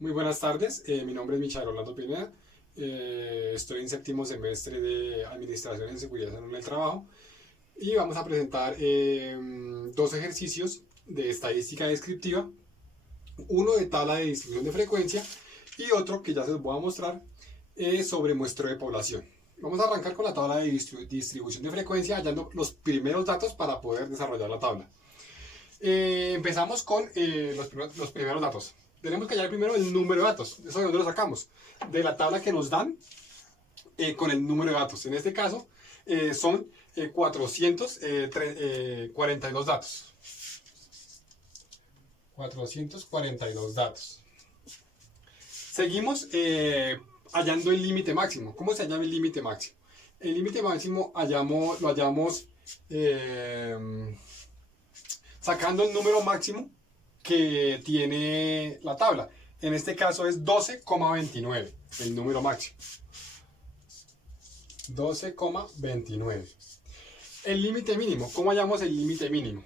Muy buenas tardes, mi nombre es Michael Orlando Pineda, estoy en séptimo semestre de Administración en Seguridad en el Trabajo y vamos a presentar dos ejercicios de estadística descriptiva, uno de tabla de distribución de frecuencia y otro que ya se los voy a mostrar sobre muestreo de población. Vamos a arrancar con la tabla de distribución de frecuencia hallando los primeros datos para poder desarrollar la tabla. Empezamos con los primeros datos. Tenemos que hallar primero el número de datos. ¿Eso de dónde lo sacamos? De la tabla que nos dan con el número de datos. En este caso son 442 datos. 442 datos. Seguimos hallando el límite máximo. ¿Cómo se halla el límite máximo? El límite máximo lo hallamos sacando el número máximo que tiene la tabla. En este caso es 12,29, el número máximo. 12,29. El límite mínimo. ¿Cómo hallamos el límite mínimo?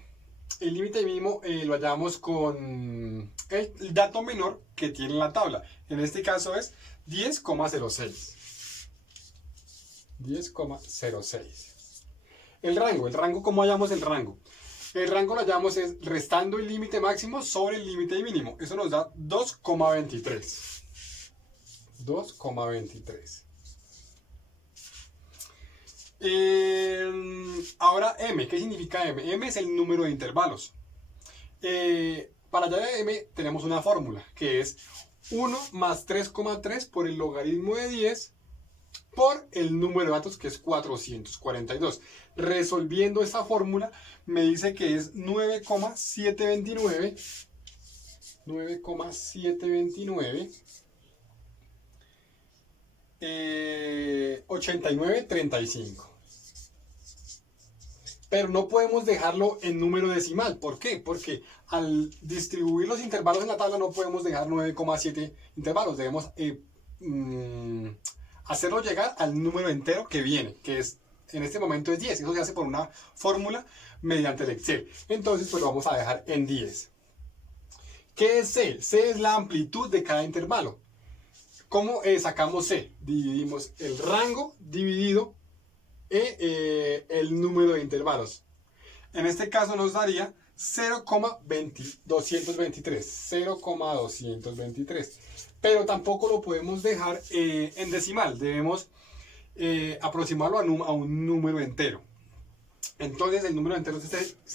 El límite mínimo lo hallamos con el dato menor que tiene la tabla. En este caso es 10,06. 10,06. El rango, ¿cómo hallamos el rango? El rango lo hallamos es restando el límite máximo sobre el límite mínimo. Eso nos da 2,23. 2,23. Ahora M, ¿qué significa M? M es el número de intervalos. Para hallar M tenemos una fórmula que es 1 más 3,3 por el logaritmo de 10 por el número de datos que es 442. Resolviendo esta fórmula me dice que es 9,729 89,35. Pero no podemos dejarlo en número decimal. ¿Por qué? Porque al distribuir los intervalos en la tabla no podemos dejar 9,7 intervalos. Debemos hacerlo llegar al número entero que viene, que es en este momento es 10. Eso se hace por una fórmula mediante el Excel. Entonces, pues lo vamos a dejar en 10. ¿Qué es C? C es la amplitud de cada intervalo. ¿Cómo sacamos C? Dividimos el rango dividido el número de intervalos. En este caso nos daría 0,223. 0,223. Pero tampoco lo podemos dejar en decimal. Debemos aproximarlo a un número entero. Entonces el número entero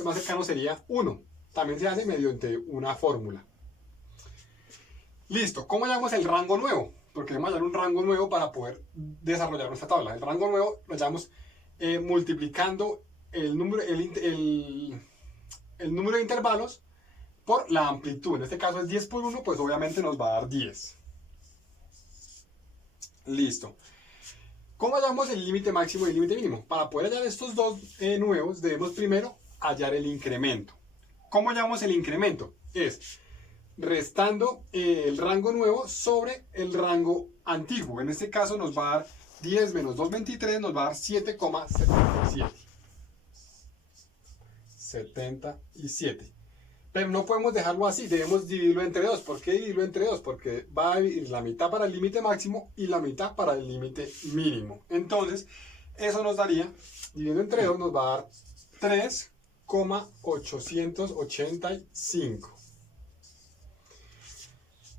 más cercano sería 1. También se hace mediante una fórmula. Listo. ¿Cómo hallamos el rango nuevo? Porque debemos hallar un rango nuevo para poder desarrollar nuestra tabla. El rango nuevo lo hallamos multiplicando el número de intervalos por la amplitud. En este caso es 10 por 1, pues obviamente nos va a dar 10. Listo. ¿Cómo hallamos el límite máximo y el límite mínimo? Para poder hallar estos dos nuevos, debemos primero hallar el incremento. ¿Cómo hallamos el incremento? Es restando el rango nuevo sobre el rango antiguo. En este caso nos va a dar 10 menos 2,23, nos va a dar 7,77. 77. Pero no podemos dejarlo así, debemos dividirlo entre 2. ¿Por qué dividirlo entre 2? Porque va a dividir la mitad para el límite máximo y la mitad para el límite mínimo. Entonces, eso nos daría, dividiendo entre 2, nos va a dar 3,885.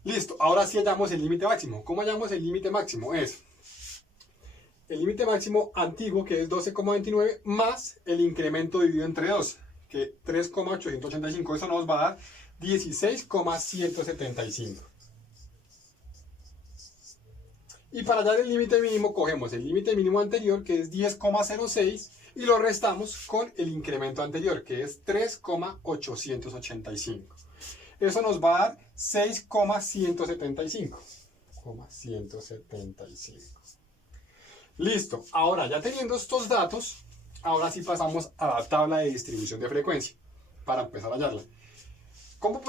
Listo, ahora sí hallamos el límite máximo. ¿Cómo hallamos el límite máximo? Es el límite máximo antiguo, que es 12,29, más el incremento dividido entre 2. Que 3,885, eso nos va a dar 16,175. Y para hallar el límite mínimo cogemos el límite mínimo anterior, que es 10,06, y lo restamos con el incremento anterior, que es 3,885. Eso nos va a dar 6,175. Listo, ahora ya teniendo estos datos, ahora sí pasamos a la tabla de distribución de frecuencia para empezar a hallarla. ¿Cómo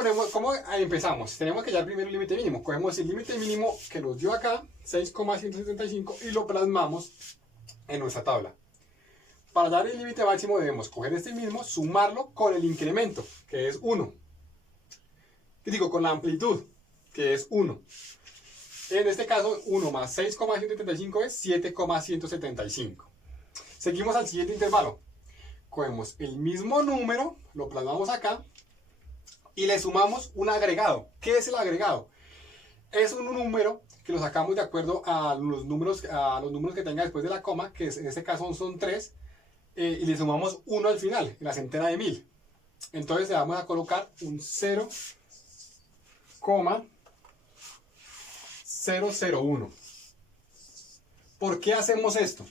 empezamos? Tenemos que hallar primero el límite mínimo. Cogemos el límite mínimo que nos dio acá, 6,175, y lo plasmamos en nuestra tabla. Para hallar el límite máximo debemos coger este mismo, sumarlo con el incremento, que es 1. Digo, con la amplitud. que es 1. En este caso, 1 más 6,175 es 7,175. Seguimos al siguiente intervalo. Cogemos el mismo número, lo plasmamos acá y le sumamos un agregado. ¿Qué es el agregado? Es un número que lo sacamos de acuerdo a los números que tenga después de la coma, que en este caso son 3, y le sumamos 1 al final, en la centena de 1000. Entonces le vamos a colocar un 0,001. ¿Por qué hacemos esto?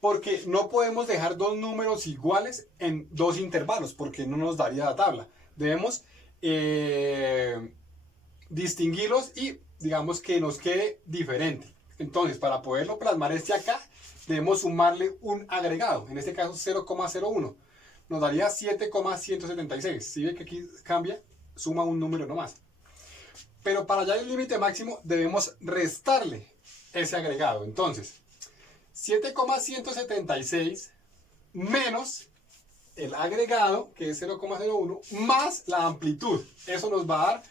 Porque no podemos dejar dos números iguales en dos intervalos, porque no nos daría la tabla. Debemos distinguirlos y digamos que nos quede diferente. Entonces, para poderlo plasmar acá, debemos sumarle un agregado, en este caso 0,01. Nos daría 7,176. Si ve que aquí cambia, suma un número nomás. Pero para hallar el límite máximo debemos restarle ese agregado. Entonces, 7,176 menos el agregado, que es 0,01, más la amplitud. Eso nos va a dar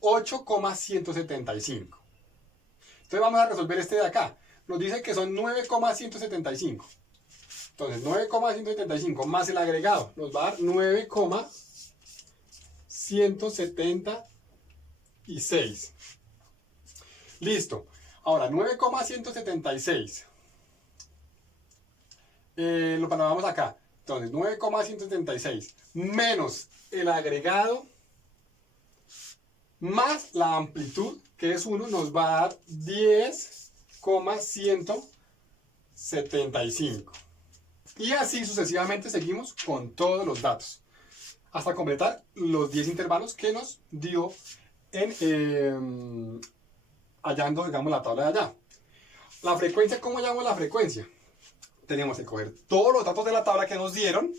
8,175. Entonces vamos a resolver este de acá. Nos dice que son 9,175. Entonces 9,175 más el agregado nos va a dar 9,176. Listo. Ahora 9,176. Lo plasmamos acá. Entonces 9,176 menos el agregado más la amplitud, que es 1, nos va a dar 10,175. Y así sucesivamente seguimos con todos los datos, hasta completar los 10 intervalos que nos dio en hallando, digamos, la tabla de allá. La frecuencia, ¿cómo hallamos la frecuencia? Tenemos que coger todos los datos de la tabla que nos dieron,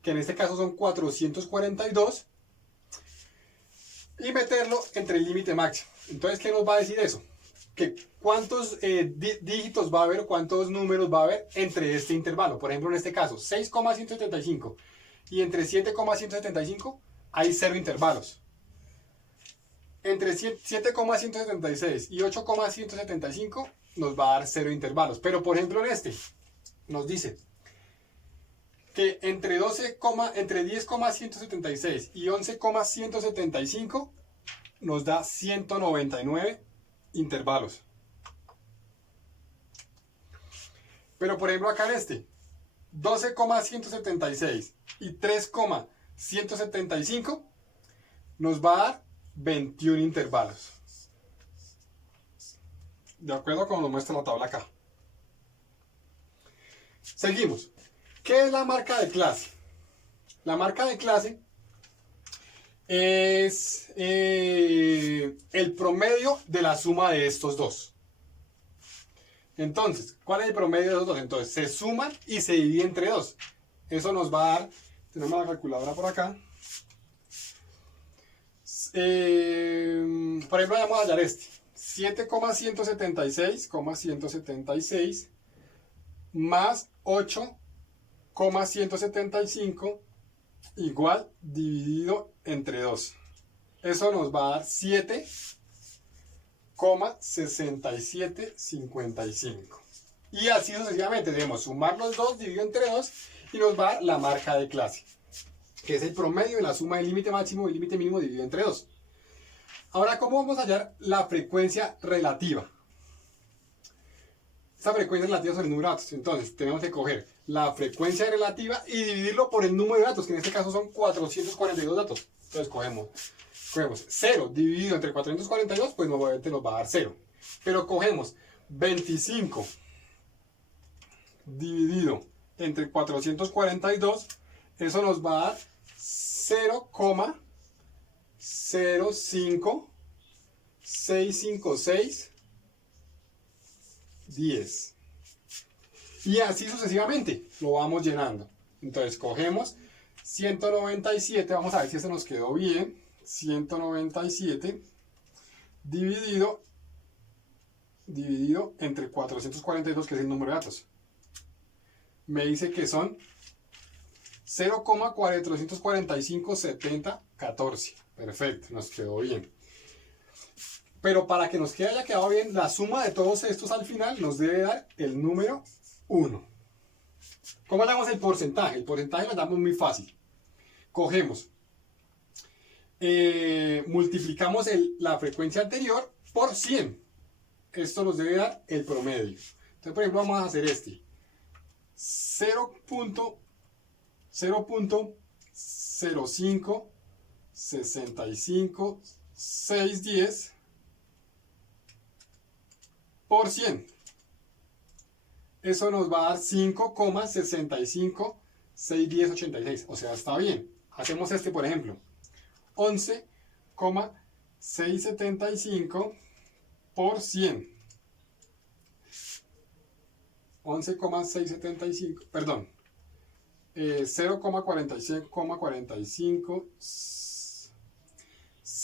que en este caso son 442, y meterlo entre el límite máximo. Entonces, ¿qué nos va a decir eso? Que cuántos dígitos va a haber, cuántos números va a haber entre este intervalo. Por ejemplo, en este caso, 6,175 y entre 7,175 hay 0 intervalos. Entre 7,176 y 8,175 nos va a dar 0 intervalos. Pero, por ejemplo, en este nos dice que entre 10,176 y 11,175 nos da 199 intervalos. Pero por ejemplo acá en este 12,176 y 3,175 nos va a dar 21 intervalos. De acuerdo con lo que muestra la tabla acá. Seguimos. ¿Qué es la marca de clase? La marca de clase es el promedio de la suma de estos dos. Entonces, ¿cuál es el promedio de los dos? Entonces, se suman y se divide entre 2. Eso nos va a dar, tenemos la calculadora por acá. Por ejemplo, vamos a hallar este. 7,176 más 8,175 igual dividido entre 2. Eso nos va a dar 7,6755. Y así sucesivamente debemos sumar los dos dividido entre 2 y nos va a dar la marca de clase, que es el promedio de la suma del límite máximo y límite mínimo dividido entre 2. Ahora, ¿cómo vamos a hallar la frecuencia relativa? Esta frecuencia relativa sobre el número de datos. Entonces, tenemos que coger la frecuencia relativa y dividirlo por el número de datos, que en este caso son 442 datos. Entonces, cogemos 0 dividido entre 442, pues nuevamente nos va a dar 0. Pero cogemos 25 dividido entre 442, eso nos va a dar 0,05656 10. Y así sucesivamente lo vamos llenando. Entonces cogemos 197, vamos a ver si eso nos quedó bien. 197 dividido entre 442, que es el número de datos. Me dice que son 0,4457014. Perfecto, nos quedó bien. Pero para que nos haya quedado bien, la suma de todos estos al final nos debe dar el número 1. ¿Cómo damos el porcentaje? El porcentaje lo damos muy fácil. Cogemos, multiplicamos la frecuencia anterior por 100. Esto nos debe dar el promedio. Entonces, por ejemplo, vamos a hacer este. 0.05 65 610 por 100. Eso nos va a dar 5,65 61086. O sea, está bien. Hacemos este, por ejemplo. 11,675 por 100. 11,675, perdón. 0,45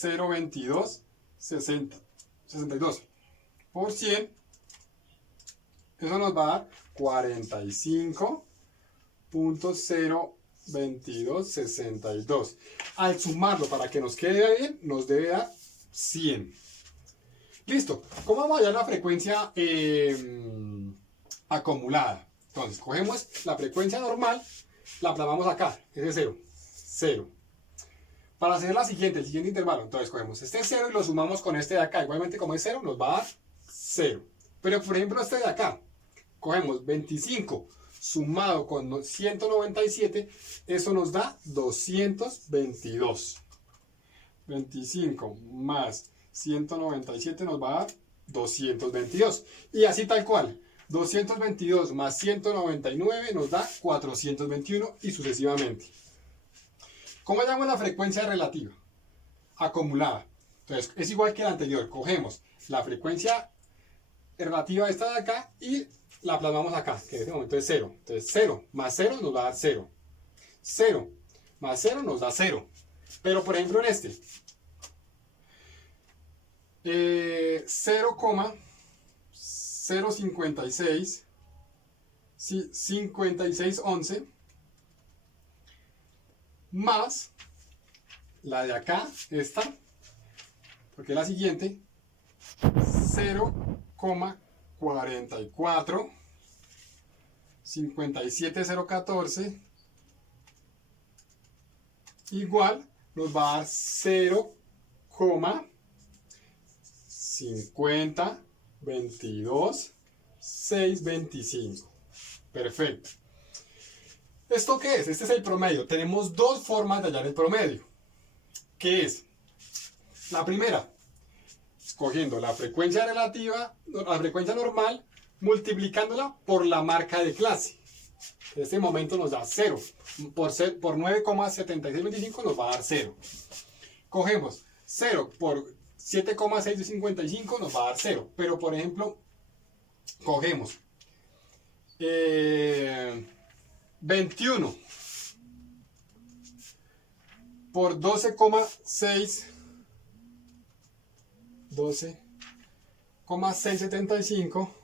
022 62 por 100. Eso nos va a dar 45.02262. Al sumarlo para que nos quede bien, nos debe dar 100. Listo. ¿Cómo vamos a hallar la frecuencia acumulada? Entonces, cogemos la frecuencia normal, la plasmamos acá, ese es 0. 0. Para hacer el siguiente intervalo, entonces cogemos este 0 y lo sumamos con este de acá. Igualmente, como es 0, nos va a dar 0. Pero, por ejemplo, este de acá, cogemos 25 sumado con 197, eso nos da 222. 25 más 197 nos va a dar 222. Y así tal cual. 222 más 199 nos da 421 y sucesivamente. ¿Cómo hallamos la frecuencia relativa? Acumulada. Entonces, es igual que la anterior. Cogemos la frecuencia relativa esta de acá y la plasmamos acá, que en este momento es 0. Entonces, 0 más 0 nos va a dar 0. 0 más 0 nos da 0. Pero, por ejemplo, en este, 0,056 5611 más la de acá, esta, porque es la siguiente, 0,44 57014 igual nos va a dar 0,50 22 625. Perfecto. ¿Esto qué es? Este es el promedio. Tenemos dos formas de hallar el promedio. ¿Qué es? La primera, escogiendo la frecuencia relativa, la frecuencia normal, multiplicándola por la marca de clase. En este momento nos da 0. Por 9,7625 nos va a dar 0. Cogemos 0 por 7,655 nos va a dar 0. Pero, por ejemplo, cogemos 21 por 12,675,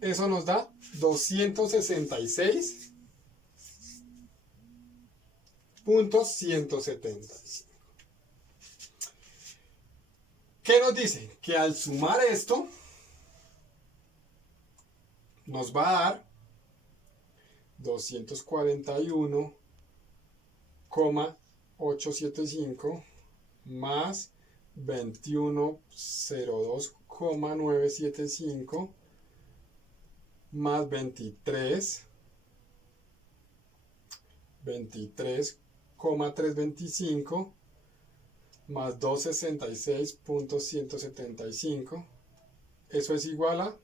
eso nos da 266.175. ¿Qué nos dice? Que al sumar esto nos va a dar 241,875 más 2102,975 más 23,325 más 266.175. Eso es igual a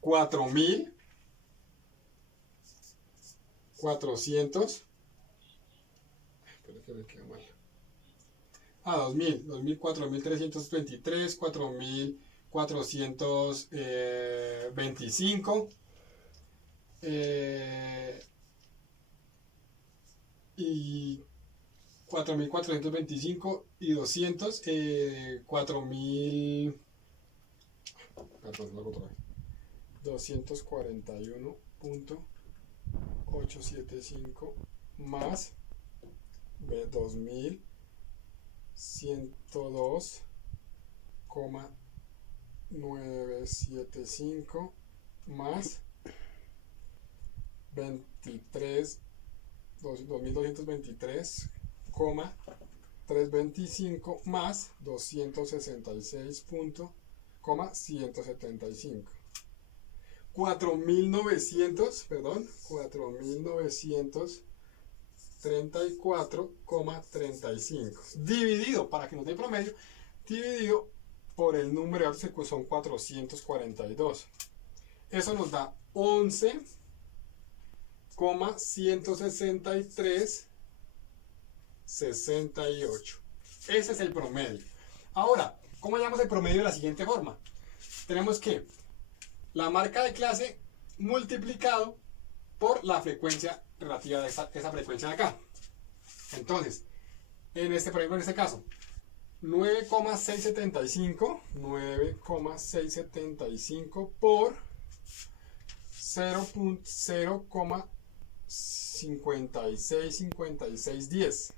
4.400. Espera que me quede mal. 4.323, 4.425 y 4.425 y 200, 4.000, perdón, lo hago otra vez. 241.875 más 2.000 102,975 más 2223,325 más 266,175. 4.934,35 dividido, para que nos dé promedio, dividido por el número de datos que son 442. Eso nos da 11,163,68. Ese es el promedio. Ahora, ¿cómo hallamos el promedio de la siguiente forma? Tenemos que la marca de clase multiplicado por la frecuencia relativa de esa frecuencia de acá. Entonces, por ejemplo, en este caso, 9,675 por 0.565610.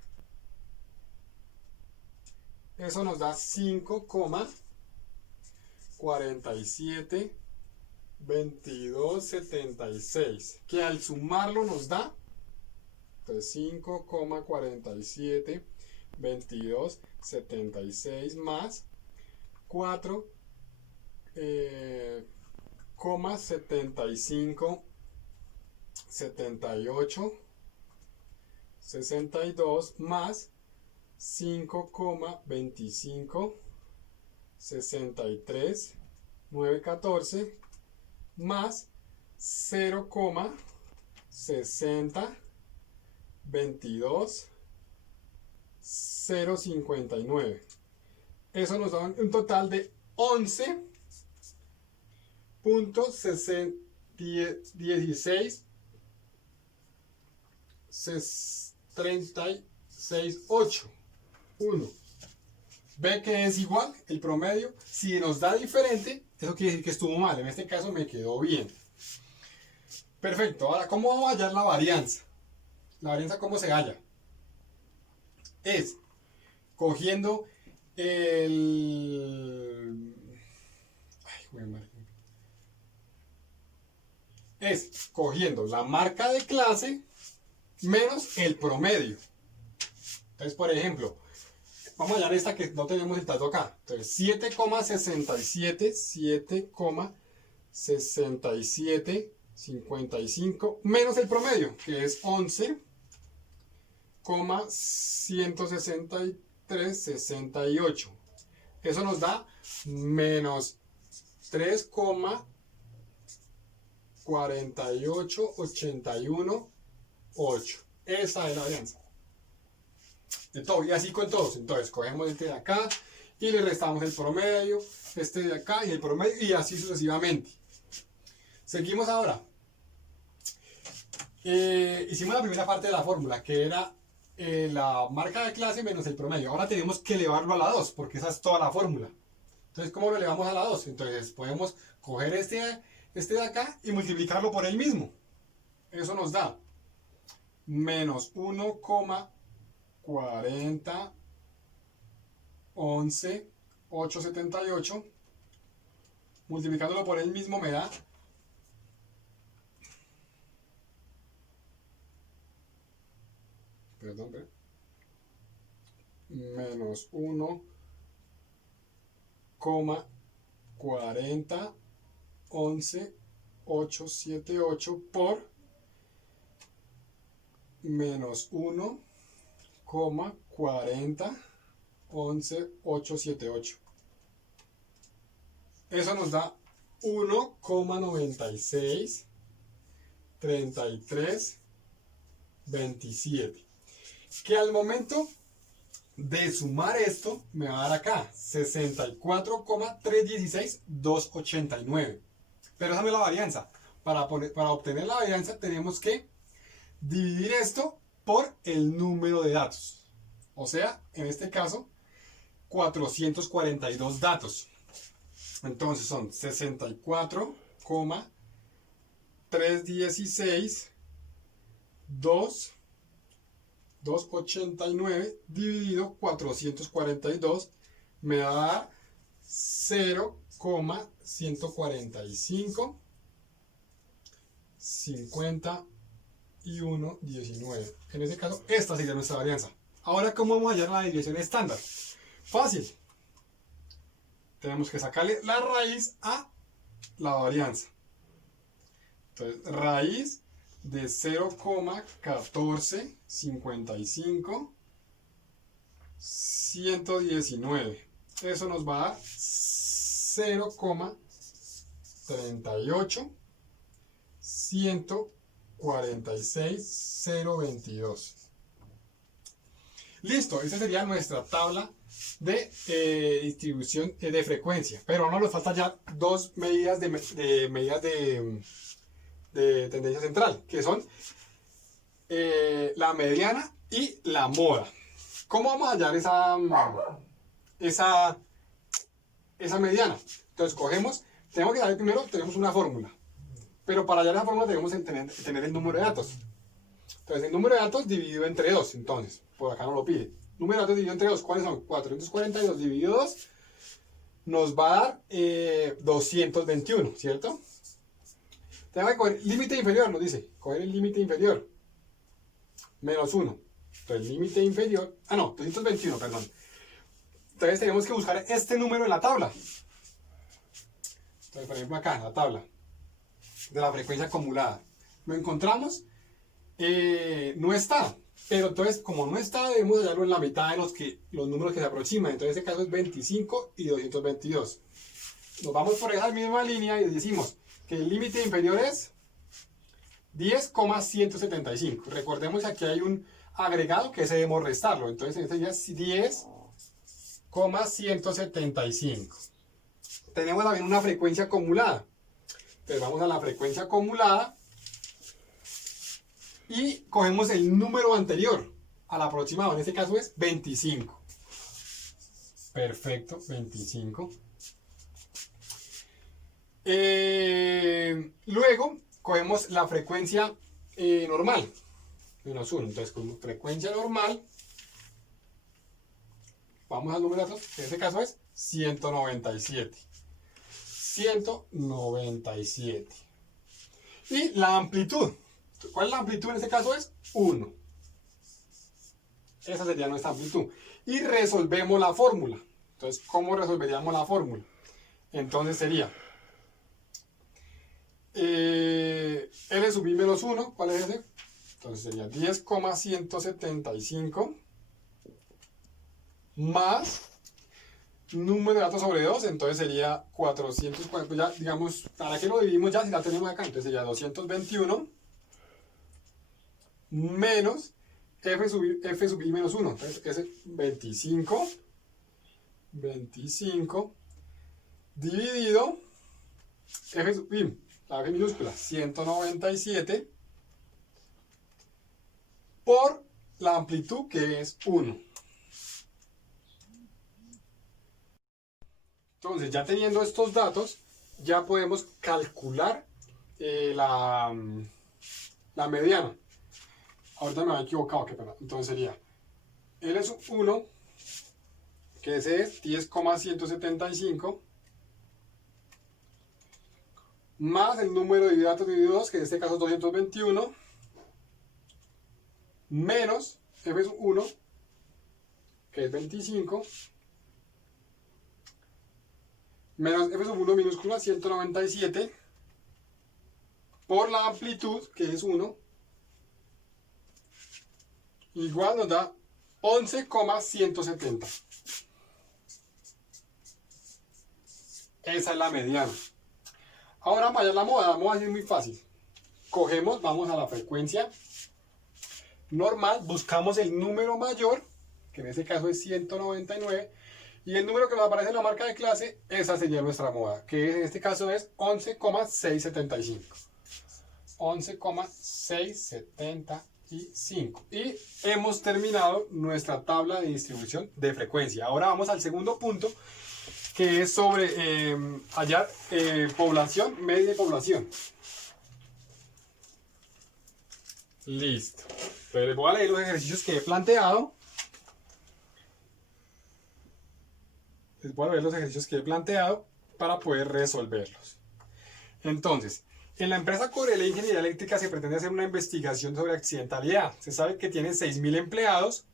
Eso nos da 5,472276, que al sumarlo nos da 5,472276 más 4,757862 más 5,2563,914 más 0,6022,059. Eso nos da un total de 11.163681. Ve que es igual el promedio. Si nos da diferente, eso quiere decir que estuvo mal. En este caso me quedó bien. Perfecto. Ahora, ¿cómo vamos a hallar la varianza? La varianza, ¿cómo se halla? Es cogiendo cogiendo la marca de clase menos el promedio. Entonces, por ejemplo, vamos a hallar esta que no tenemos el dato acá. Entonces, 7,67 menos el promedio, que es 11,163,68. Eso nos da menos 3,4881,8. Esa es la varianza. De todo, y así con todos. Entonces, cogemos este de acá y le restamos el promedio, este de acá y el promedio, y así sucesivamente. Seguimos ahora. Hicimos la primera parte de la fórmula, que era la marca de clase menos el promedio. Ahora tenemos que elevarlo a la 2, porque esa es toda la fórmula. Entonces, ¿cómo lo elevamos a la 2? Entonces, podemos coger este de acá y multiplicarlo por el mismo. Eso nos da menos 1,4011,878. Multiplicándolo por el mismo me da menos 1,4011,878 por menos 1,4011,878. Eso nos da 1,963327. Que al momento de sumar esto me va a dar acá 64,316,289. Pero esa no es la varianza. Para obtener la varianza tenemos que dividir esto por el número de datos. O sea, en este caso, 442 datos. Entonces son 64,316,289. 289 dividido 442 me va a dar 0,145 5119. En ese caso, esta sería nuestra varianza. Ahora, ¿cómo vamos a hallar la desviación estándar? Fácil. Tenemos que sacarle la raíz a la varianza. Entonces, raíz de 0,1455 119. Eso nos va a dar 0,38 146 022. Listo, esa sería nuestra tabla de distribución de frecuencia. Pero no nos falta ya dos medidas de tendencia central, que son la mediana y la moda. ¿Cómo vamos a hallar esa mediana? Entonces tenemos que saber primero, tenemos una fórmula. Pero para hallar esa fórmula tenemos que tener el número de datos. Entonces el número de datos dividido entre 2, entonces, por acá no lo pide. Número de datos dividido entre 2, ¿cuáles son? 442 dividido 2 nos va a dar 221, ¿cierto? Tengo que coger límite inferior, nos dice, coger el límite inferior, menos 1. Entonces límite inferior, 221, perdón. Entonces tenemos que buscar este número en la tabla. Entonces, por ejemplo, acá en la tabla de la frecuencia acumulada, lo encontramos, no está, pero entonces como no está, debemos hallarlo en la mitad de los números que se aproximan. Entonces, en este caso es 25 y 222. Nos vamos por esa misma línea y decimos que el límite inferior es 10,175. Recordemos que aquí hay un agregado que debemos restarlo. Entonces, en este ya es 10,175. Tenemos también una frecuencia acumulada. Entonces, vamos a la frecuencia acumulada y cogemos el número anterior al aproximado. En este caso es 25. Perfecto, 25. Luego cogemos la frecuencia normal, menos 1. Entonces, como frecuencia normal, vamos al número de datos, que en este caso es 197. 197. Y la amplitud. ¿Cuál es la amplitud? En este caso es 1. Esa sería nuestra amplitud. Y resolvemos la fórmula. Entonces, ¿cómo resolveríamos la fórmula? Entonces sería L sub I menos 1, ¿cuál es ese? Entonces sería 10,175 más número de datos sobre 2, entonces sería 440, pues ya digamos, ¿para qué lo dividimos ya si la tenemos acá? Entonces sería 221 menos F sub I menos 1, entonces es 25 dividido F sub I, la F minúscula, 197 por la amplitud que es 1. Entonces, ya teniendo estos datos, ya podemos calcular la mediana. Ahorita me había equivocado, qué pena. Entonces sería L sub 1, que ese es 10,175, más el número de datos dividido 2, que en este caso es 221, menos F sub 1, que es 25, menos F sub 1 minúscula 197 por la amplitud que es 1 igual nos da 11,170. Esa es la mediana. Ahora vamos a hallar la moda. La moda es muy fácil. Cogemos, vamos a la frecuencia normal, buscamos el número mayor, que en este caso es 199, y el número que nos aparece en la marca de clase, esa sería nuestra moda, que en este caso es 11,675. 11,675. Y hemos terminado nuestra tabla de distribución de frecuencia. Ahora vamos al segundo punto, que es sobre hallar población, media y población. Listo. Entonces les voy a leer los ejercicios que he planteado. Les voy a leer los ejercicios que he planteado para poder resolverlos. Entonces, en la empresa Corelea Ingeniería Eléctrica se pretende hacer una investigación sobre accidentalidad. Se sabe que tienen 6.000 empleados.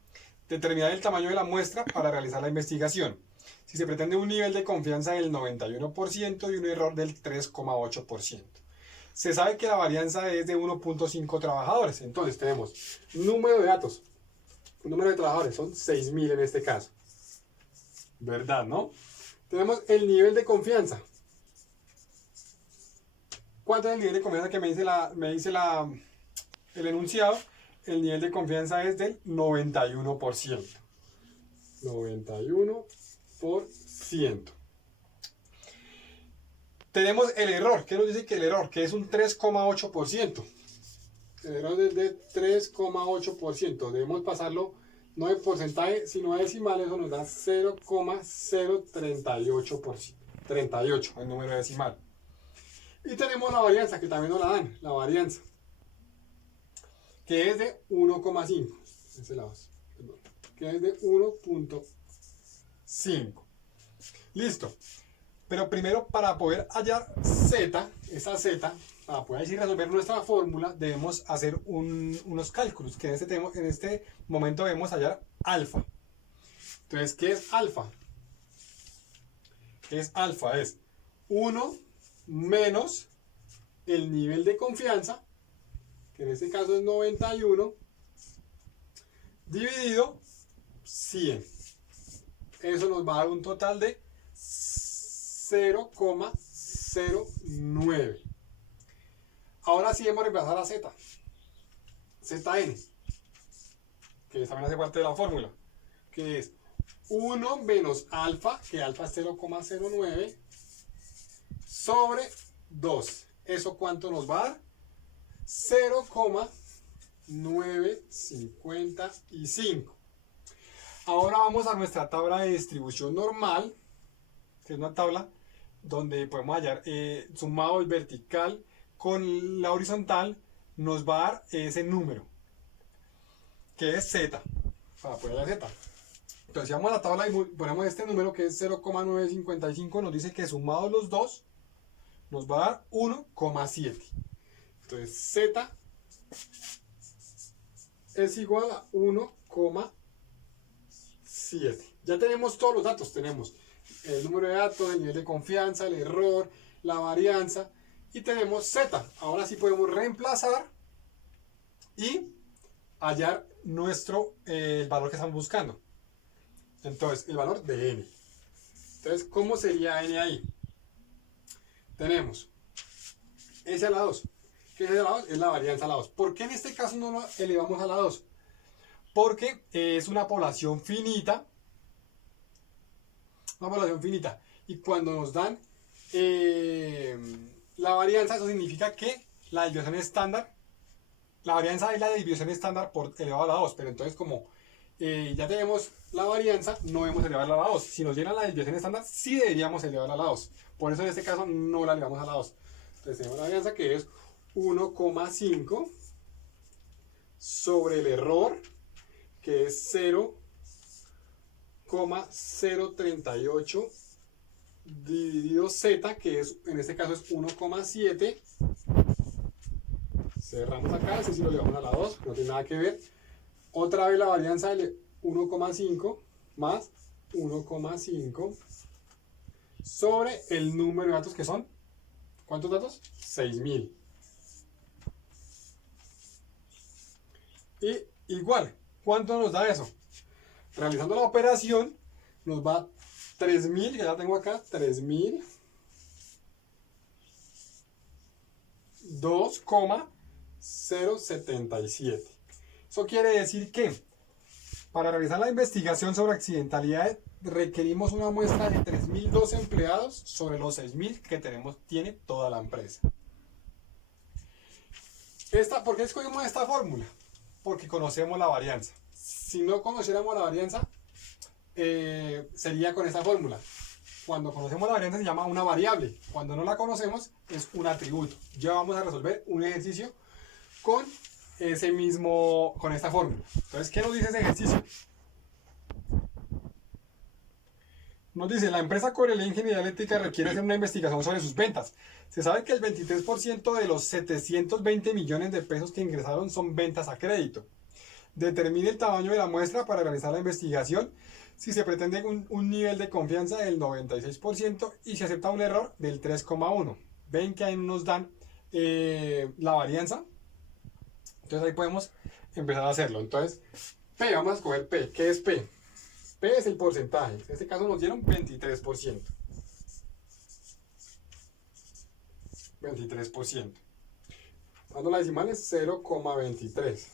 Determinar el tamaño de la muestra para realizar la investigación. Si se pretende un nivel de confianza del 91% y un error del 3,8%. Se sabe que la varianza es de 1.5 trabajadores. Entonces tenemos número de datos. El número de trabajadores son 6.000 en este caso. ¿Verdad, no? Tenemos el nivel de confianza. ¿Cuánto es el nivel de confianza que me dice el enunciado? El nivel de confianza es del 91%. 91%. Tenemos el error. ¿Qué nos dice que el error? Que es un 3,8%. El error es de 3,8%. Debemos pasarlo no en porcentaje, sino a decimal. Eso nos da 0,038%. 38, el número decimal. Y tenemos la varianza, que también nos la dan. La varianza, que es de 1,5. Ese lado, que es de 1.5. Listo. Pero primero, para poder hallar z, esa z, para poder así resolver nuestra fórmula, debemos hacer unos cálculos, que en este momento debemos hallar alfa. Entonces, ¿qué es alfa? ¿Qué es alfa? Es 1 menos el nivel de confianza, que en este caso es 91, dividido 100. Eso nos va a dar un total de 0,09. Ahora sí hemos reemplazado a z. Zn, que también hace parte de la fórmula, que es 1 menos alfa, que alfa es 0,09, sobre 2. ¿Eso cuánto nos va a dar? 0,955. Ahora vamos a nuestra tabla de distribución normal, que es una tabla donde podemos hallar sumado el vertical con la horizontal, nos va a dar ese número, que es z, para poder hallar z. Entonces, si vamos a la tabla y ponemos este número, que es 0,955, nos dice que sumados los dos, nos va a dar 1,7. Entonces, z es igual a 1,7. Ya tenemos todos los datos. Tenemos el número de datos, el nivel de confianza, el error, la varianza. Y tenemos z. Ahora sí podemos reemplazar y hallar el valor que estamos buscando. Entonces, el valor de n. Entonces, ¿cómo sería n ahí? Tenemos S a la 2. ¿Qué es a la 2? Es la varianza a la 2. ¿Por qué en este caso no lo elevamos a la 2? Porque es una población finita. Una población finita. Y cuando nos dan la varianza, eso significa que la desviación estándar, la varianza es la desviación estándar por elevado a la 2. Pero entonces, como ya tenemos la varianza, no debemos elevarla a la 2. Si nos llena la desviación estándar, sí deberíamos elevarla a la 2. Por eso en este caso no la elevamos a la 2. Entonces tenemos la varianza, que es 1,5 sobre el error, que es 0,038 dividido z, que es, en este caso es 1,7. Cerramos acá, ese sí lo elevamos a la 2, no tiene nada que ver. Otra vez la varianza de 1,5 más 1,5 sobre el número de datos, que son, ¿cuántos datos? 6.000. Y igual, ¿cuánto nos da eso? Realizando la operación, nos va 3.000, que ya tengo acá, 3.000, 2,077. Eso quiere decir que para realizar la investigación sobre accidentalidad requerimos una muestra de 3.002 empleados sobre los 6.000 que tiene toda la empresa. ¿Por qué escogimos esta fórmula? Porque conocemos la varianza. Si no conociéramos la varianza, sería con esta fórmula. Cuando conocemos la varianza se llama una variable. Cuando no la conocemos es un atributo. Ya vamos a resolver un ejercicio con con esta fórmula. Entonces, ¿qué nos dice ese ejercicio? Nos dice, la empresa Corellia Ingeniería Eléctrica requiere hacer una investigación sobre sus ventas. Se sabe que el 23% de los 720 millones de pesos que ingresaron son ventas a crédito. Determine el tamaño de la muestra para realizar la investigación si se pretende un nivel de confianza del 96% y se acepta un error del 3,1%. Ven que ahí nos dan la varianza. Entonces ahí podemos empezar a hacerlo. Entonces, P, vamos a escoger P. ¿Qué es P? P es el porcentaje. En este caso nos dieron 23%. 23%. Dando la decimal es 0,23.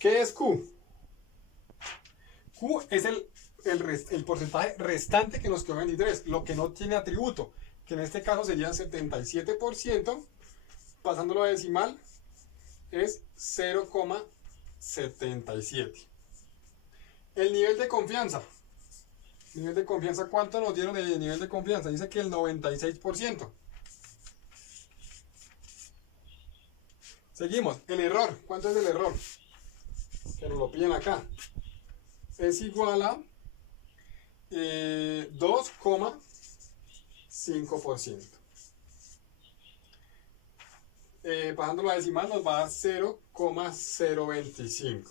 ¿Qué es Q? Q es el porcentaje restante que nos quedó 23, lo que no tiene atributo, que en este caso sería 77%, pasándolo a decimal es 0,77. El nivel de confianza. Nivel de confianza, ¿cuánto nos dieron de nivel de confianza? Dice que el 96%. Seguimos. El error. ¿Cuánto es el error? Que nos lo piden acá. Es igual a 2,5%. Pasándolo a decimal nos va a dar 0,025.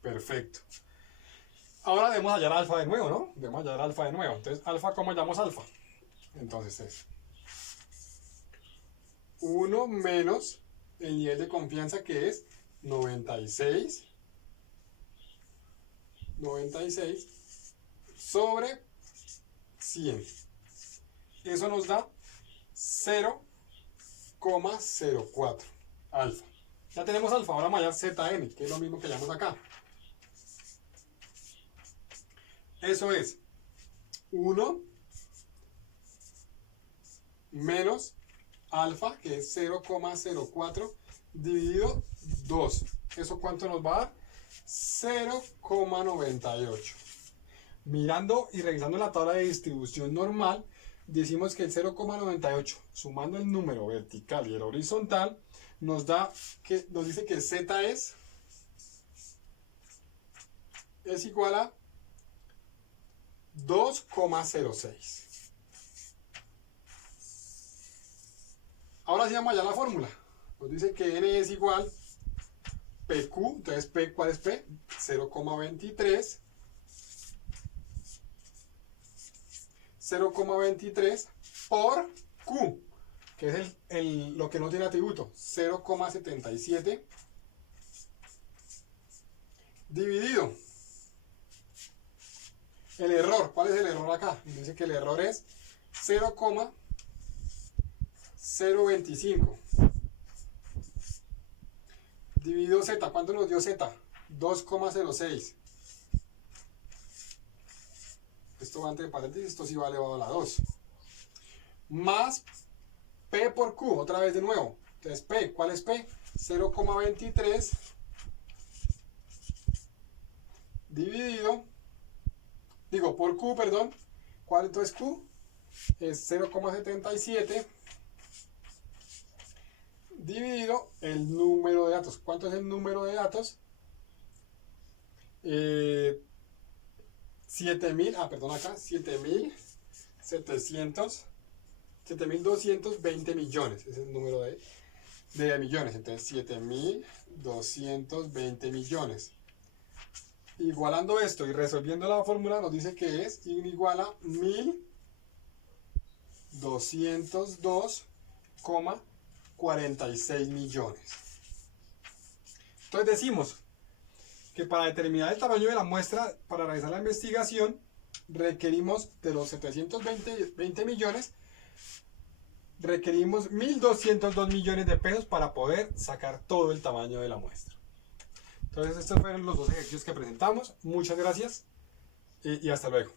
Perfecto. Ahora debemos hallar alfa de nuevo, ¿no? Debemos hallar alfa de nuevo. Entonces, alfa, ¿cómo hallamos alfa? Entonces es 1 menos el nivel de confianza, que es 96 sobre 100. Eso nos da 0,04 alfa. Ya tenemos alfa, ahora vamos a hallar Zn, que es lo mismo que hallamos acá. Eso es 1 menos alfa, que es 0,04, dividido 2. ¿Eso cuánto nos va a dar? 0,98. Mirando y revisando la tabla de distribución normal, decimos que el 0,98, sumando el número vertical y el horizontal, nos dice que Z es igual a 2,06. Ahora sí vamos allá a la fórmula. Nos dice que N es igual PQ. Entonces, P, ¿cuál es P? 0,23. 0,23 por Q, que es lo que no tiene atributo, 0,77, dividido el error. ¿Cuál es el error acá? Dice que el error es 0,025 dividido Z. ¿Cuánto nos dio Z? 2,06. Esto va entre paréntesis, esto sí va elevado a la 2. Más P por Q, otra vez de nuevo. Entonces P, ¿cuál es P? 0,23 dividido, por Q, perdón. ¿Cuál entonces Q? Es 0,77 dividido el número de datos. ¿Cuánto es el número de datos? 7.220 millones. Ese es el número de millones. Entonces 7.220 millones. Igualando esto y resolviendo la fórmula, nos dice que es igual a 1.202,46 millones. Entonces decimos que para determinar el tamaño de la muestra, para realizar la investigación, requerimos de los 720 millones, requerimos 1.202 millones de pesos para poder sacar todo el tamaño de la muestra. Entonces estos fueron los dos ejercicios que presentamos. Muchas gracias y hasta luego.